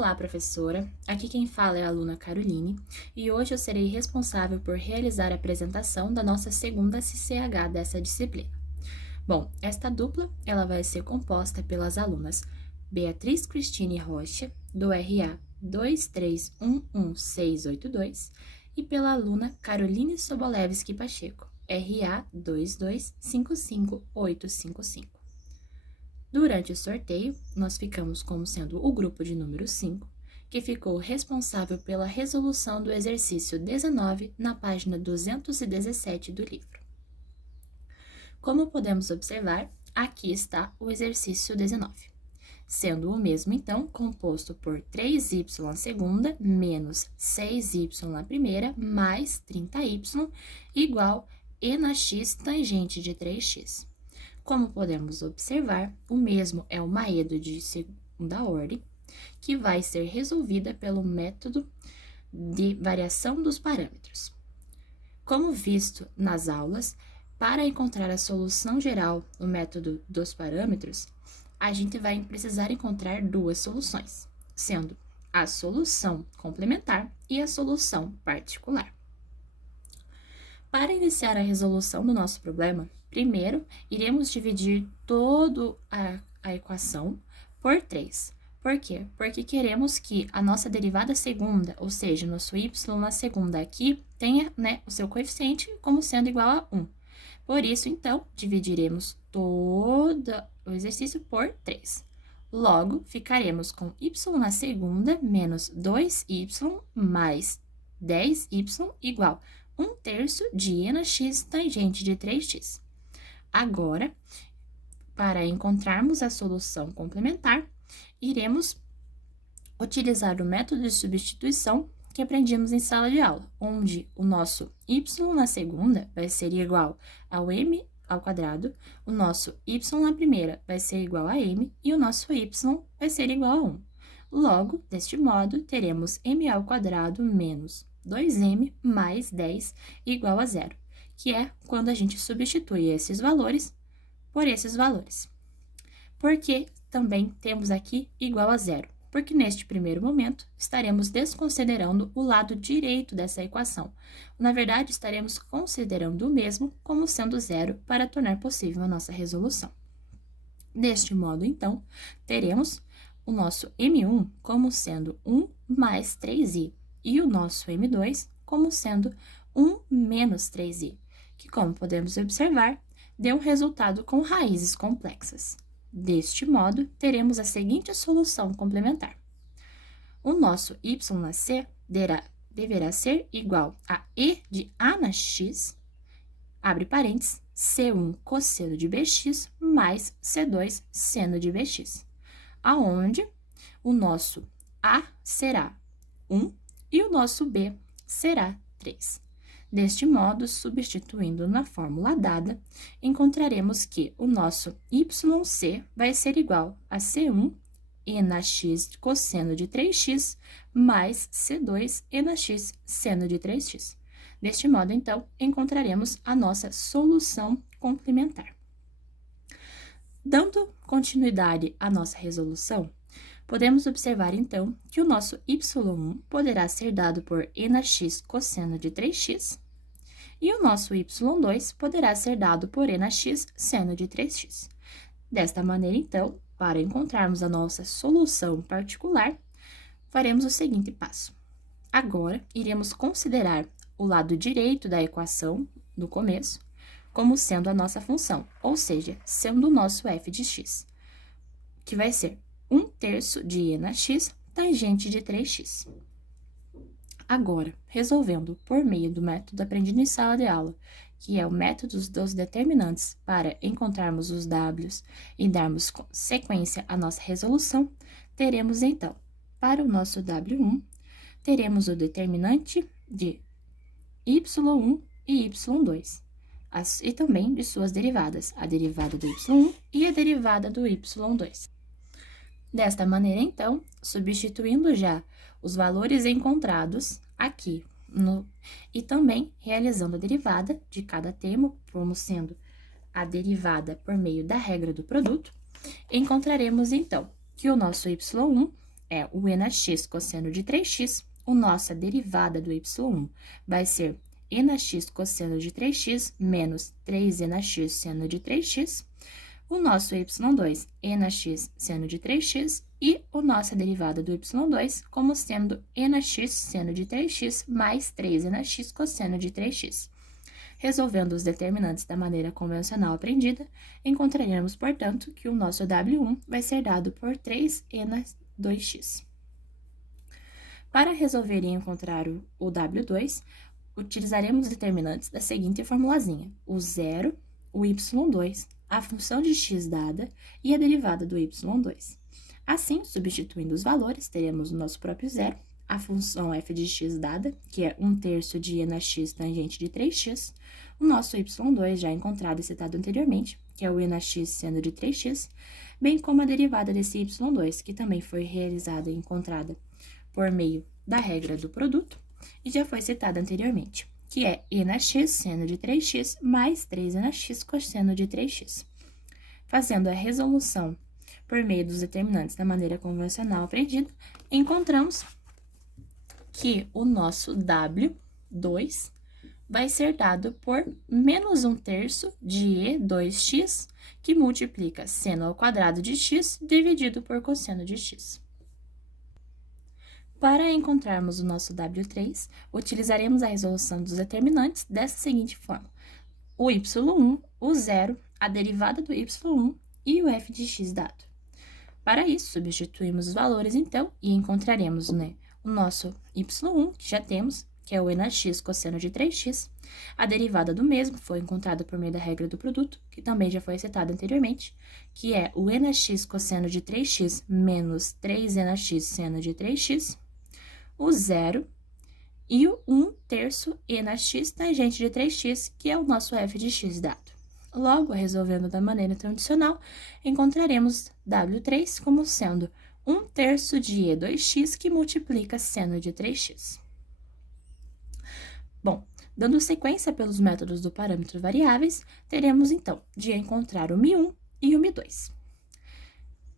Olá, professora! Aqui quem fala é a aluna Caroline e hoje eu serei responsável por realizar a apresentação da nossa segunda CCH dessa disciplina. Bom, esta dupla ela vai ser composta pelas alunas Beatriz Cristine Rocha, do RA 2311682, e pela aluna Caroline Sobolewski Pacheco, RA 2255855. Durante o sorteio, nós ficamos como sendo o grupo de número 5, que ficou responsável pela resolução do exercício 19 na página 217 do livro. Como podemos observar, aqui está o exercício 19, sendo o mesmo, então, composto por 3y na segunda menos 6y na primeira mais 30y igual e na x tangente de 3x. Como podemos observar, o mesmo é uma EDO de segunda ordem, que vai ser resolvida pelo método de variação dos parâmetros. Como visto nas aulas, para encontrar a solução geral no método dos parâmetros, a gente vai precisar encontrar duas soluções, sendo a solução complementar e a solução particular. Para iniciar a resolução do nosso problema, primeiro, iremos dividir toda a equação por 3. Por quê? Porque queremos que a nossa derivada segunda, ou seja, nosso y na segunda aqui, tenha o seu coeficiente como sendo igual a 1. Por isso, então, dividiremos todo o exercício por 3. Logo, ficaremos com y na segunda menos 2y mais 10y igual a 1/3 de e na x tangente de 3x. Agora, para encontrarmos a solução complementar, iremos utilizar o método de substituição que aprendemos em sala de aula, onde o nosso y na segunda vai ser igual ao m ao quadrado, o nosso y na primeira vai ser igual a m e o nosso y vai ser igual a 1. Logo, deste modo, teremos m ao quadrado menos 2m mais 10 igual a 0, que é quando a gente substitui esses valores por esses valores. Por que também temos aqui igual a 0? Porque neste primeiro momento estaremos desconsiderando o lado direito dessa equação. Na verdade, estaremos considerando o mesmo como sendo 0 para tornar possível a nossa resolução. Deste modo, então, teremos o nosso M1 como sendo 1 mais 3i e o nosso M2 como sendo 1 menos 3i, que, como podemos observar, deu um resultado com raízes complexas. Deste modo, teremos a seguinte solução complementar. O nosso y na c deverá ser igual a e de a na x, abre parênteses, c1 cosseno de bx mais c2 seno de bx, aonde o nosso a será 1 e o nosso b será 3. Deste modo, substituindo na fórmula dada, encontraremos que o nosso YC vai ser igual a C1 e na x cosseno de 3x mais C2 e na x seno de 3x. Deste modo, então, encontraremos a nossa solução complementar. Dando continuidade à nossa resolução, podemos observar, então, que o nosso y1 poderá ser dado por e na x cosseno de 3x, e o nosso y2 poderá ser dado por e na x seno de 3x. Desta maneira, então, para encontrarmos a nossa solução particular, faremos o seguinte passo. Agora, iremos considerar o lado direito da equação, no começo, como sendo a nossa função, ou seja, sendo o nosso f de x, que vai ser 1/3 de e na x tangente de 3x. Agora, resolvendo por meio do método aprendido em sala de aula, que é o método dos determinantes para encontrarmos os w's e darmos sequência à nossa resolução, teremos então, para o nosso w1, teremos o determinante de y1 e y2, e também de suas derivadas, a derivada do y1 e a derivada do y2. Desta maneira, então, substituindo já os valores encontrados aqui, e também realizando a derivada de cada termo, como sendo a derivada por meio da regra do produto, encontraremos, então, que o nosso y1 é o e na x cosseno de 3x, a nossa derivada do y1 vai ser e na x cosseno de 3x menos 3e na x seno de 3x, o nosso y2 e na x seno de 3x e a nossa derivada do y2 como sendo e na x seno de 3x mais 3e na x cosseno de 3x. Resolvendo os determinantes da maneira convencional aprendida, encontraremos, portanto, que o nosso W1 vai ser dado por 3e na 2x. Para resolver e encontrar o W2, utilizaremos os determinantes da seguinte formulazinha: o zero, o y2, a função de x dada e a derivada do y2. Assim, substituindo os valores, teremos o nosso próprio zero, a função f de x dada, que é 1/3 de e na x tangente de 3x, o nosso y2 já encontrado e citado anteriormente, que é o e na x seno de 3x, bem como a derivada desse y2, que também foi realizada e encontrada por meio da regra do produto, e já foi citada anteriormente, que é e na x seno de 3x mais 3e na x cosseno de 3x. Fazendo a resolução por meio dos determinantes da maneira convencional aprendida, encontramos que o nosso W2 vai ser dado por menos 1/3 de E2x, que multiplica seno ao quadrado de x dividido por cosseno de x. Para encontrarmos o nosso W3, utilizaremos a resolução dos determinantes dessa seguinte forma: o y1, o zero, a derivada do y1 e o f de x dado. Para isso, substituímos os valores, então, e encontraremos, o nosso y1, que já temos, que é o e na x cosseno de 3x. A derivada do mesmo foi encontrada por meio da regra do produto, que também já foi citada anteriormente, que é o e na x cosseno de 3x menos 3e na x seno de 3x, o zero e o 1/3 e na x tangente de 3x, que é o nosso f de x dado. Logo, resolvendo da maneira tradicional, encontraremos W3 como sendo 1/3 de E2x, que multiplica seno de 3x. Bom, dando sequência pelos métodos do parâmetro variáveis, teremos, então, de encontrar o μ1 e o μ2.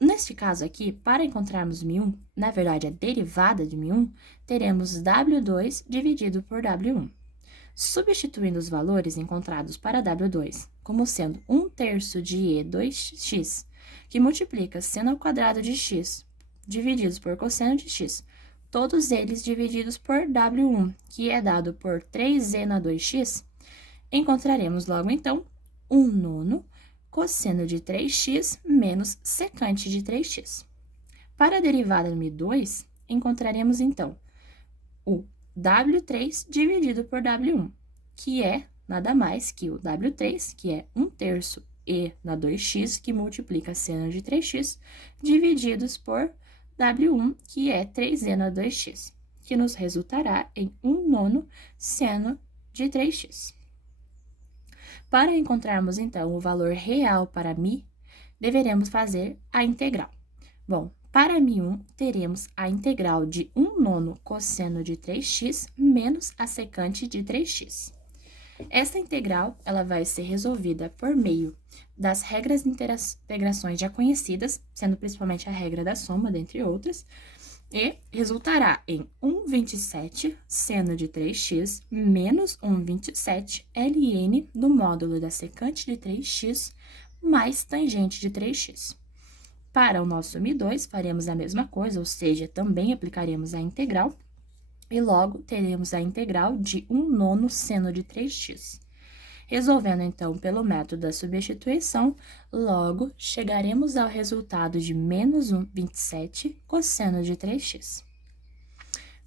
Neste caso aqui, para encontrarmos μ1, na verdade, a derivada de μ1, teremos W2 dividido por W1. Substituindo os valores encontrados para W2 como sendo 1/3 de E2x, que multiplica seno ao quadrado de x divididos por cosseno de x, todos eles divididos por W1, que é dado por 3e na 2x, encontraremos logo, então, 1/9 cosseno de 3x menos secante de 3x. Para a derivada do μ2, encontraremos, então, o W3 dividido por W1, que é nada mais que o W3, que é 1/3 e na 2x, que multiplica seno de 3x, divididos por W1, que é 3e na 2x, que nos resultará em 1/9 seno de 3x. Para encontrarmos, então, o valor real para μ, deveremos fazer a integral. Bom, para μ1, teremos a integral de 1/9 cosseno de 3x menos a secante de 3x. Essa integral, ela vai ser resolvida por meio das regras de integrações já conhecidas, sendo principalmente a regra da soma, dentre outras, e resultará em 1/27 seno de 3x menos 1/27 ln do módulo da secante de 3x mais tangente de 3x. Para o nosso μ2, faremos a mesma coisa, ou seja, também aplicaremos a integral, e logo teremos a integral de 1/9 seno de 3x. Resolvendo, então, pelo método da substituição, logo chegaremos ao resultado de menos 1/27 cosseno de 3x.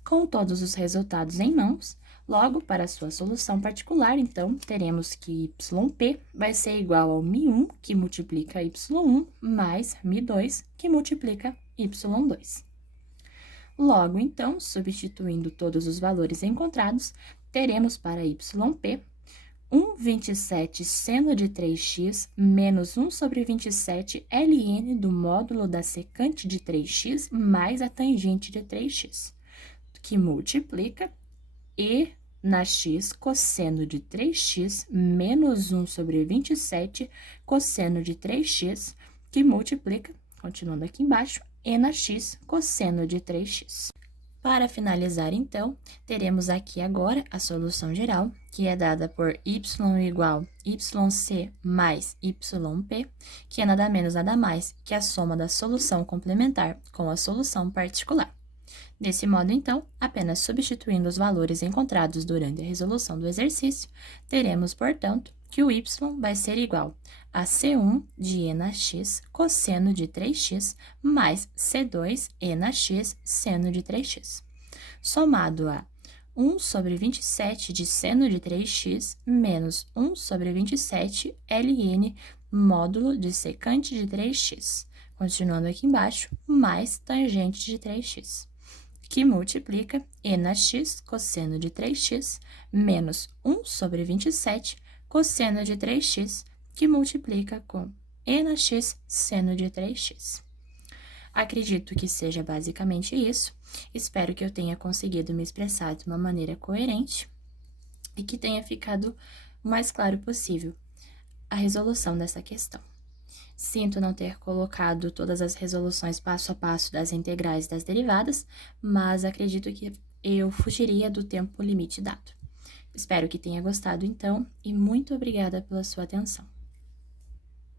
Com todos os resultados em mãos, logo, para a sua solução particular, então, teremos que yp vai ser igual ao μ1, que multiplica y1, mais μ2, que multiplica y2. Logo, então, substituindo todos os valores encontrados, teremos para yp 1/27 seno de 3x menos 1/27 ln do módulo da secante de 3x mais a tangente de 3x, que multiplica e na x cosseno de 3x menos 1/27 cosseno de 3x, que multiplica, continuando aqui embaixo, e na x cosseno de 3x. Para finalizar, então, teremos aqui agora a solução geral, que é dada por y igual yc mais yp, que é nada menos nada mais que a soma da solução complementar com a solução particular. Desse modo, então, apenas substituindo os valores encontrados durante a resolução do exercício, teremos, portanto, que o y vai ser igual a C1 de e na x cosseno de 3x mais C2 e na x seno de 3x, somado a 1 sobre 27 de seno de 3x menos 1 sobre 27 ln módulo de secante de 3x, continuando aqui embaixo, mais tangente de 3x. Que multiplica e na x cosseno de 3x menos 1 sobre 27 cosseno de 3x, que multiplica com e na x seno de 3x. Acredito que seja basicamente isso. Espero que eu tenha conseguido me expressar de uma maneira coerente e que tenha ficado o mais claro possível a resolução dessa questão. Sinto não ter colocado todas as resoluções passo a passo das integrais e das derivadas, mas acredito que eu fugiria do tempo limite dado. Espero que tenha gostado, então, e muito obrigada pela sua atenção.